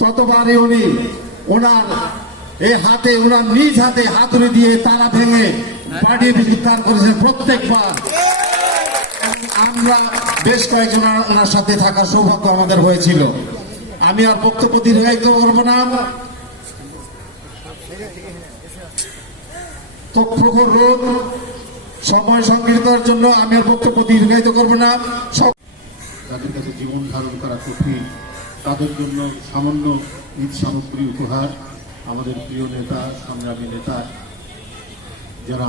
ততবারই উনি ওনার এই হাতে, ওনার নিজ হাতে হাতুড়ি দিয়ে তারা ভেঙে পার্টি উত্থান করেছেন প্রত্যেকবার। আমরা বেশ কয়েকজন ওনার সাথে থাকার সৌভাগ্য আমাদের হয়েছিল। আমি আর বক্তব্য দীর্ঘায়িত করব না। তো প্রখর রোদ সময় সংকীর্তনের জন্য আমি আর বক্তব্য দীর্ঘায়িত করব না। জীবন ধারণ করা কঠিন। তাদের জন্য সামান্য ঈদ সামগ্রী উপহার আমাদের প্রিয় নেতা, সংগ্রামী নেতা, যারা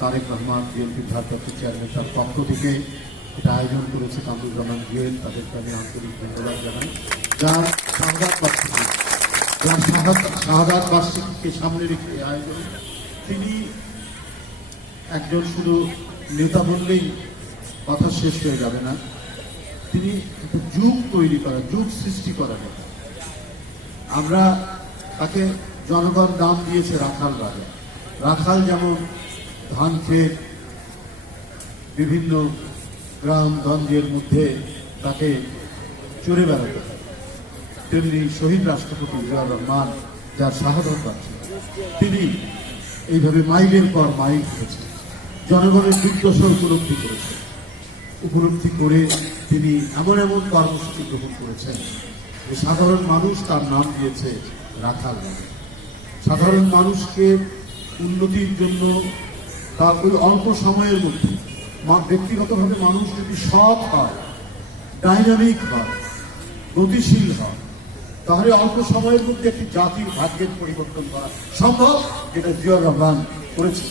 তারেক রহমান, বিএনপির ভারপ্রাপ্ত চেয়ারম্যান তার পক্ষ থেকে এটা আয়োজন করেছে কামরুল রহমান জুয়েল তাদেরকে আমি আন্তরিক ধন্যবাদ জানাই। যার শাহাদ বার্ষিকী, যার শাহাদ শাহাদ বার্ষিকীকে সামনে রেখে আয়োজন তিনি একজন শুধু নেতা বললেই কথা শেষ হয়ে যাবে না। তিনি যুগ তৈরি করা যুগ সৃষ্টি করা আমরা তাকে জনগণ দাম দিয়েছে রাখাল রাজা। রাখাল যেমন ধান ক্ষেত বিভিন্ন গ্রাম গঞ্জের মধ্যে তাকে চড়ে বেড়াতে। তেমনি শহীদ রাষ্ট্রপতি জিয়াউর রহমান, যার শাহাদত আছে তিনি এইভাবে মাইলের পর মাইল করেছেন জনগণের দুর্দশা উপলব্ধি করেছেন। উপলব্ধি করে তিনি এমন এমন কর্মসূচি গ্রহণ করেছেন যে সাধারণ মানুষ তার নাম দিয়েছে রাখাল সাধারণ মানুষকে উন্নতির জন্য তার ওই অল্প সময়ের মধ্যে ব্যক্তিগতভাবে মানুষ যদি সৎ হয়, ডাইনামিক হয়, গতিশীল হয়, তাহলে অল্প সময়ের মধ্যে একটি জাতির ভাগ্যের পরিবর্তন করা সম্ভব, যেটা জিয়র রহমান করেছিল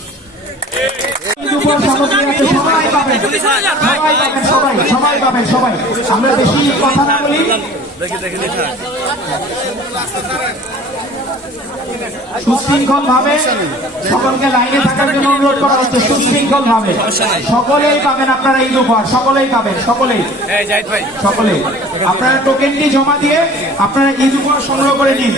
পাবেন সবাই সবাই পাবেন সবাই। আমরা বেশি কথা না বলি। সুশৃঙ্খল ভাবে সকলকে লাইনে থাকার জন্য অনুরোধ করা হচ্ছে সুশৃঙ্খল ভাবে সকলেই পাবেন আপনারা এই উপহার সকলেই পাবেন সকলেই। সকলেই আপনারা টোকেনটি জমা দিয়ে আপনারা ঈদ উপহার সংগ্রহ করে নিন।